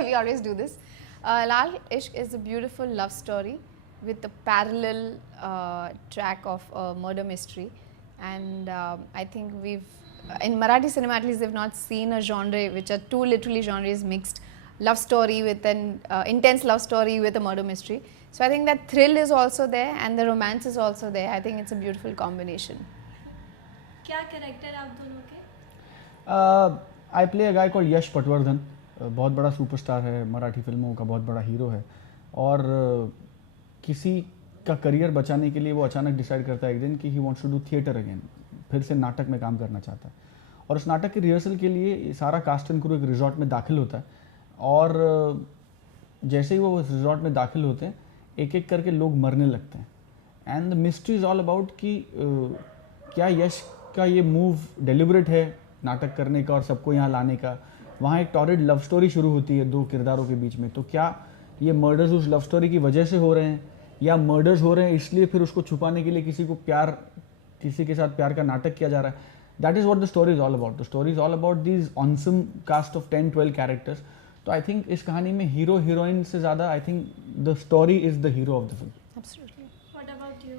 we always do this. Lal Ishq is a beautiful love story with a parallel track of a murder mystery, and I think we've in Marathi cinema at least they've not seen a genre which are two literally genres mixed, love story with an intense love story with a murder mystery. So I think that thrill is also there and the romance is also there. I think it's a beautiful combination. क्या character आप दोनों के? I play a guy called Yash Patwardhan. बहुत बड़ा superstar है, मराठी फिल्मों का बहुत बड़ा हीरो है, और किसी का करियर बचाने के लिए वो अचानक डिसाइड करता है एक दिन कि he wants to do theatre again, फिर से नाटक में काम करना चाहता है. और उस नाटक की रिहर्सल के लिए सारा कास्ट एंड क्रू एक रिजॉर्ट में दाखिल होता है, और जैसे ही वो उस रिजॉर्ट में दाखिल होते हैं एक एक करके लोग मरने लगते हैं. And the mystery is all about कि क्या यश का ये मूव डेलिबरेट है नाटक करने का और सबको यहाँ लाने का. वहाँ एक टॉरिड लव स्टोरी शुरू होती है दो किरदारों के बीच में. तो क्या ये मर्डर्स उस लव स्टोरी की वजह से हो रहे हैं, या मर्डर्स हो रहे हैं इसलिए फिर उसको छुपाने के लिए किसी के साथ प्यार का नाटक किया जा रहा है. That is what the story is all about. The story is all about these ensemble cast of 10-12 characters. तो आई थिंक इस कहानी में हीरो हीरोइन से ज़्यादा I think the story is the hero of the film. Absolutely. What about you?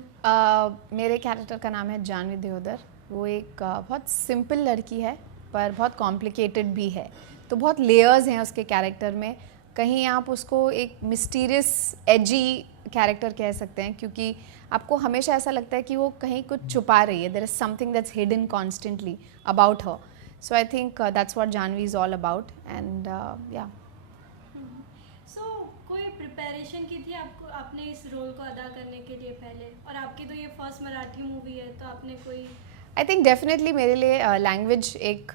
मेरे character का नाम है जानवी देओदर. वो एक बहुत सिंपल लड़की है पर बहुत कॉम्प्लिकेटेड भी है. तो बहुत लेयर्स हैं उसके कैरेक्टर में. कहीं आप उसको एक मिस्टीरियस एजी कैरेक्टर कह सकते हैं क्योंकि आपको हमेशा ऐसा लगता है कि वो कहीं कुछ छुपा रही है. There is something that's hidden constantly about her. So I think that's what Janhvi is all about. And या So कोई प्रिपरेशन की थी आपको आपने इस रोल को अदा करने के लिए पहले, और आपकी तो ये फर्स्ट मराठी मूवी है, तो आपने कोई आई थिंक डेफिनेटली मेरे लिए लैंग्वेज एक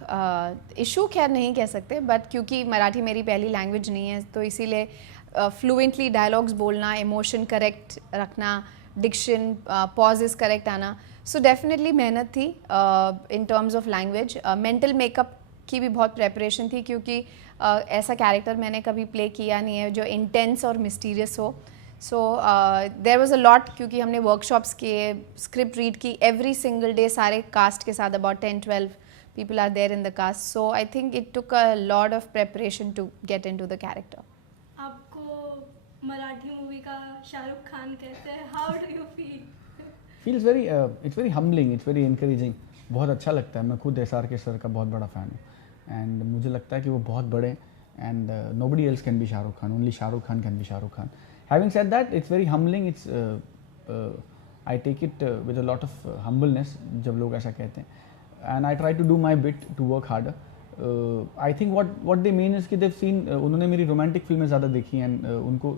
इशू खैर नहीं कह सकते, बट क्योंकि मराठी मेरी पहली लैंग्वेज नहीं है तो इसीलिए फ्लुएंटली डायलॉग्स बोलना, इमोशन करेक्ट रखना, डिक्शन पॉजेस करेक्ट आना, सो डेफिनेटली मेहनत थी in terms of language. Mental makeup की भी बहुत प्रेपरेशन थी क्योंकि ऐसा कैरेक्टर मैंने कभी प्ले किया नहीं है जो इंटेंस और मिस्टीरियस हो. So there was a lot क्योंकि हमने वर्कशॉप्स किए, स्क्रिप्ट रीड की एवरी सिंगल डे सारे कास्ट के साथ. About 10-12 people are there in the cast. So I think it took a lot of preparation to get into the character. आपको Marathi movie का शाहरुख खान कहते हैं, how do you feel? Feels very it's very humbling, it's very encouraging. बहुत अच्छा लगता है. मैं खुद SRK सर का बहुत बड़ा फ़ैन हूँ, एंड मुझे लगता है कि वो बहुत बड़े, and nobody else can be Shahrukh Khan, only Shahrukh Khan can be Shahrukh Khan. Having said that, it's very humbling. I take it with a lot of humbleness जब लोग ऐसा कहते हैं, and I try to do my bit to work harder. I think what they mean is कि they've seen उन्होंने मेरी romantic फिल्में ज़्यादा देखी, and उनको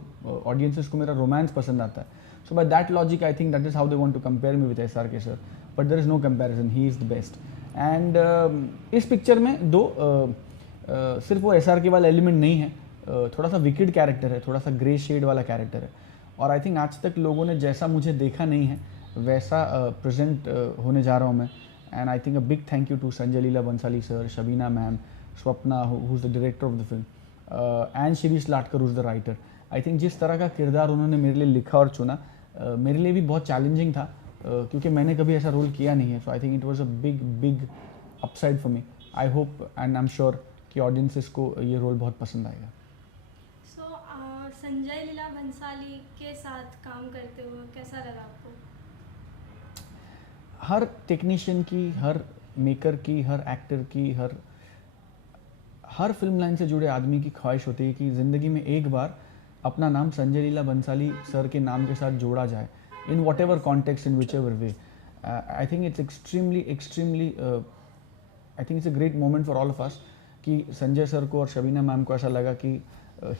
audiences को मेरा romance पसंद आता है. So by that logic, I think that is how they want to compare me with SRK sir. But there is no comparison. He is the best. And इस पिक्चर में दो सिर्फ वो SRK वाला एलिमेंट नहीं है, थोड़ा सा विकेड कैरेक्टर है, थोड़ा सा ग्रे शेड वाला कैरेक्टर है. और आई थिंक आज तक लोगों ने जैसा मुझे देखा नहीं है वैसा प्रेजेंट होने जा रहा हूँ मैं. And I think a big thank you to Sanjay Leela Bhansali sir, Shabina ma'am, Swapna who is the director of the film, and Shirish Latkar who is the writer. I think जिस तरह का किरदार उन्होंने मेरे लिए लिखा और चुना, मेरे लिए भी बहुत चैलेंजिंग था क्योंकि मैंने कभी ऐसा रोल किया नहीं है. So I think it was a big upside for me. I hope and I am sure कि ऑडियंसेस को ये रोल बहुत पसंद आएगा. संजय लीला भंसाली के साथ काम करते हुए कैसा लगा आपको? हर टेक्नीशियन की, हर मेकर की, हर एक्टर की, हर फिल्म लाइन से जुड़े आदमी की ख्वाहिश होती है कि ज़िंदगी में एक बार अपना नाम संजय लीला बंसाली सर के नाम के साथ जोड़ा जाए, in what ever context, in which ever way. I think it's extremely I think it's a great moment for all of us कि संजय सर को और शबीना मैम को ऐसा लगा कि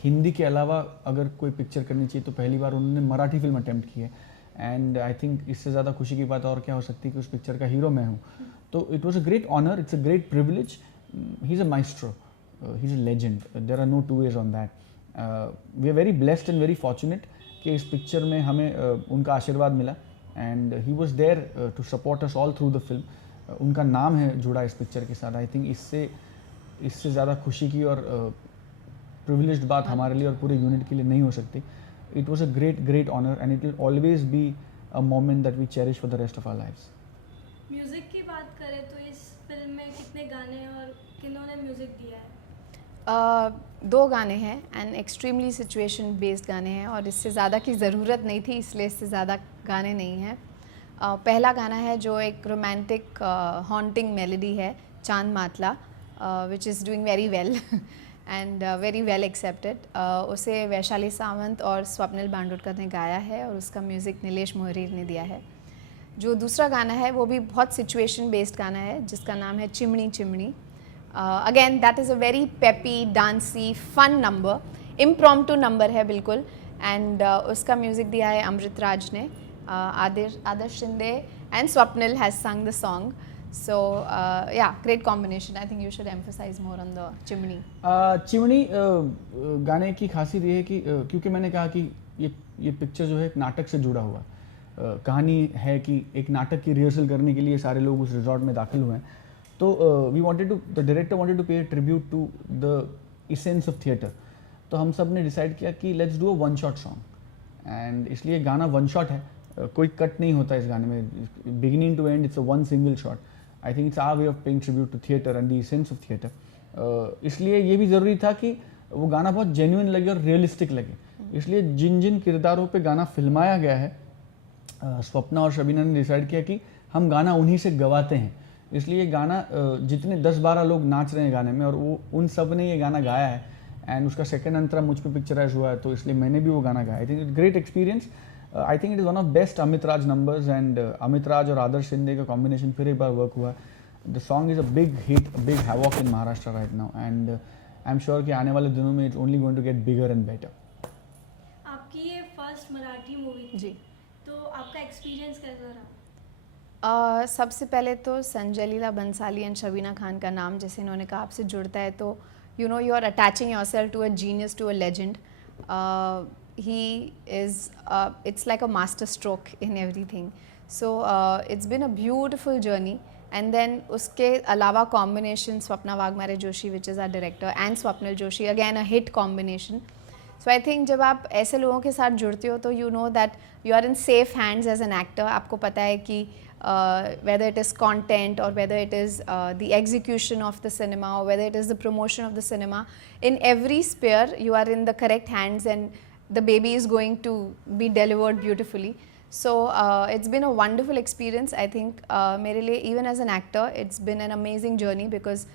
हिंदी के अलावा अगर कोई पिक्चर करनी चाहिए तो पहली बार उन्होंने मराठी फिल्म अटेम्प्ट की है. एंड आई थिंक इससे ज़्यादा खुशी की बात और क्या हो सकती है कि उस पिक्चर का हीरो मैं हूँ. तो it was a great honour, it's a great privilege. He is a maestro, he is a legend, there are no two ways on that. We are very blessed and very fortunate कि इस picture में हमें उनका आशीर्वाद मिला, and he was there to support us all through the film. उनका नाम है जुड़ा इस पिक्चर के साथ. आई थिंक इससे ज़्यादा खुशी की और प्रिविलेज्ड बात हमारे लिए और पूरे यूनिट के लिए नहीं हो सकती. It was a great honour, and it will always be a moment that we cherish for the rest of our lives. Music की बात करें तो इस फिल्म में कितने गाने और किन्होंने म्यूज़िक दिया है? दो गाने हैं एंड एक्सट्रीमली सिचुएशन बेस्ड गाने हैं और इससे ज़्यादा की ज़रूरत नहीं थी, इसलिए इससे ज़्यादा गाने नहीं हैं। पहला गाना है जो एक रोमांटिक हॉन्टिंग मेलोडी है, चांद Matla, which is doing very well and very well accepted. उसे वैशाली सावंत और स्वप्निल बांडोडकर ने गाया है और उसका म्यूज़िक नीलेश मोहरीर ने दिया है। जो दूसरा गाना है वो भी बहुत सिचुएशन बेस्ड गाना है जिसका नाम है Chimni Chimni. Again that is a very peppy dancy fun number, impromptu number है बिल्कुल एंड उसका म्यूज़िक दिया है अमृत राज ने। Adarsh Shinde and Swapnil has sung the song. So yeah, great combination. I think you should emphasize more on the chimney. Chimney गाने की खासियत ये है कि क्योंकि मैंने कहा कि ये पिक्चर जो है एक नाटक से जुड़ा हुआ है। कहानी है कि एक नाटक की रिहर्सल करने के लिए सारे लोग उस रिजॉर्ट में दाखिल हुए हैं, तो the director wanted to pay tribute to the essence of theatre. तो हम सब ने डिसाइड किया कि let's do a one shot song and इसलिए गाना वन शॉट है, कोई कट नहीं होता इस गाने में, beginning to end it's a one single shot. I think it's our way of paying tribute to theatre and the essence of theatre. इसलिए ये भी ज़रूरी था कि वो गाना बहुत जेन्युइन लगे और रियलिस्टिक लगे, इसलिए जिन जिन किरदारों पे गाना फिल्माया गया है, स्वप्ना और शबीना ने डिसाइड किया कि हम गाना उन्हीं से गवाते हैं। इसलिए गाना जितने 10-12 लोग नाच रहे हैं गाने में और वो उन सब ने ये गाना गाया है एंड उसका सेकंड अंतरा मुझ पे पिक्चराइज हुआ है, तो इसलिए मैंने भी वो गाना गाया। I think it's great experience. I think it is one of best Amit Raj numbers and Amit Raj और आदर्श शिंदे का कॉम्बिनेशन फिर एक बार वर्क हुआ। The song is a big hit, big havoc in Maharashtra right now and I am sure कि आने वाले दिनों में it's only going to get bigger and better. आपकी ये फर्स्ट मराठी मूवी थी, जी। तो आपका एक्सपीरियंस कैसा रहा? सबसे पहले तो संजय लीला बंसाली एंड शबीना खान का नाम जैसे इन्होंने कहा आपसे जुड़ता है, तो you know you are attaching yourself to a genius, to a legend. He is it's like a master stroke in everything. So it's been a beautiful journey and then उसके अलावा combination Swapna Waghmare Joshi which is our director and Swapnil Joshi, again a hit combination. So I think जब आप ऐसे लोगों के साथ जुड़ते हो तो you know that you are in safe hands as an actor. आपको पता है कि whether it is content or whether it is the execution of the cinema or whether it is the promotion of the cinema, in every sphere you are in the correct hands and the baby is going to be delivered beautifully. So it's been a wonderful experience. I think मेरे लिए even as an actor it's been an amazing journey because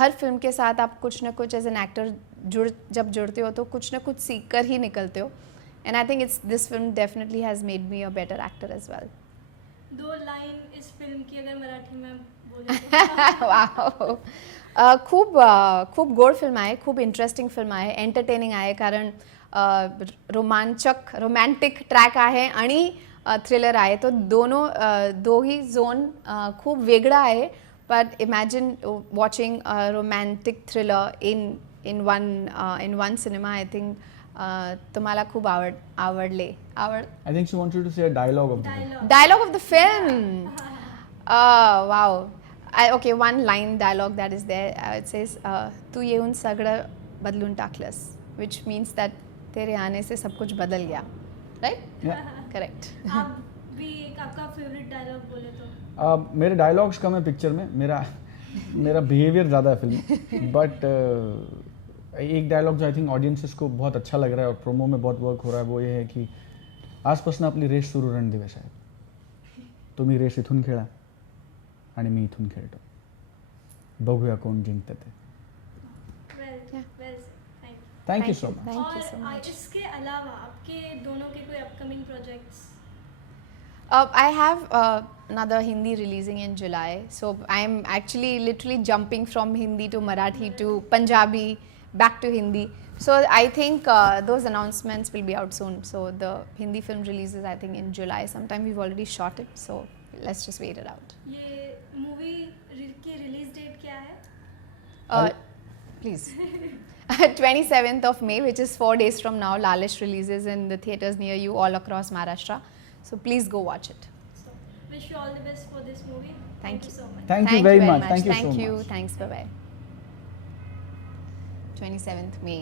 her film के साथ आप कुछ ना कुछ as an actor जब जुड़ते हो तो कुछ ना कुछ सीख कर ही निकलते हो and I think it's this film definitely has made me a better actor as well. 2 line इस फिल्म की अगर मराठी में बोले तो? वाह, खूप गोड फिल्म आहे, खूप इंटरेस्टिंग फिल्म आहे, एंटरटेनिंग आहे कारण रोमॅन्टिक ट्रॅक आहे आणि थ्रिलर आहे, तो दोही झोन खूप वेगळा आहे. But imagine watching romantic thriller in one cinema. I think तुम्हाला खूप आवडले. I think she wanted to say a dialogue of the film. Dialogue of the film. Wow. Okay, one line dialogue that is there. It says, "तू येऊन सगळं बदलून टाकलंस," which means that तेरे आने से सब कुछ बदल गया. Right? Yeah. Correct. आप भी एक आपका फेवरेट डायलॉग बोले तो? मेरे डायलॉग्स कम है पिक्चर में, मेरा बिहेवियर ज़्यादा है फिल्म, बट एक डायलॉग जो आई थिंक ऑडियंसेस को बहुत अच्छा लग रहा है और प्रोमो में बहुत वर्क हो रहा है वो ये है की आजपासून आपली रेस सुरू रण दिवस आहे. तुम्ही रेस इथून खेळा आणि मी इथून खेळतो, बघूया कोण जिंकतं ते. Thank you so much. Thank you so और much. इसके अलावा आपके दोनों के कोई upcoming projects? I have another Hindi releasing in July. So I'm actually literally jumping from Hindi to Marathi to Punjabi, back to Hindi. So I think those announcements will be out soon. So the Hindi film releases I think in July sometime. We've already shot it. So let's just wait it out. ये movie की release date क्या है? Please. 27th of May, which is 4 days from now, Lalish releases in the theatres near you all across Maharashtra. So please go watch it. So wish you all the best for this movie. Thank you so much. Thank you very much. Thank you so Thank you. much. Thanks. Bye-bye. 27th May.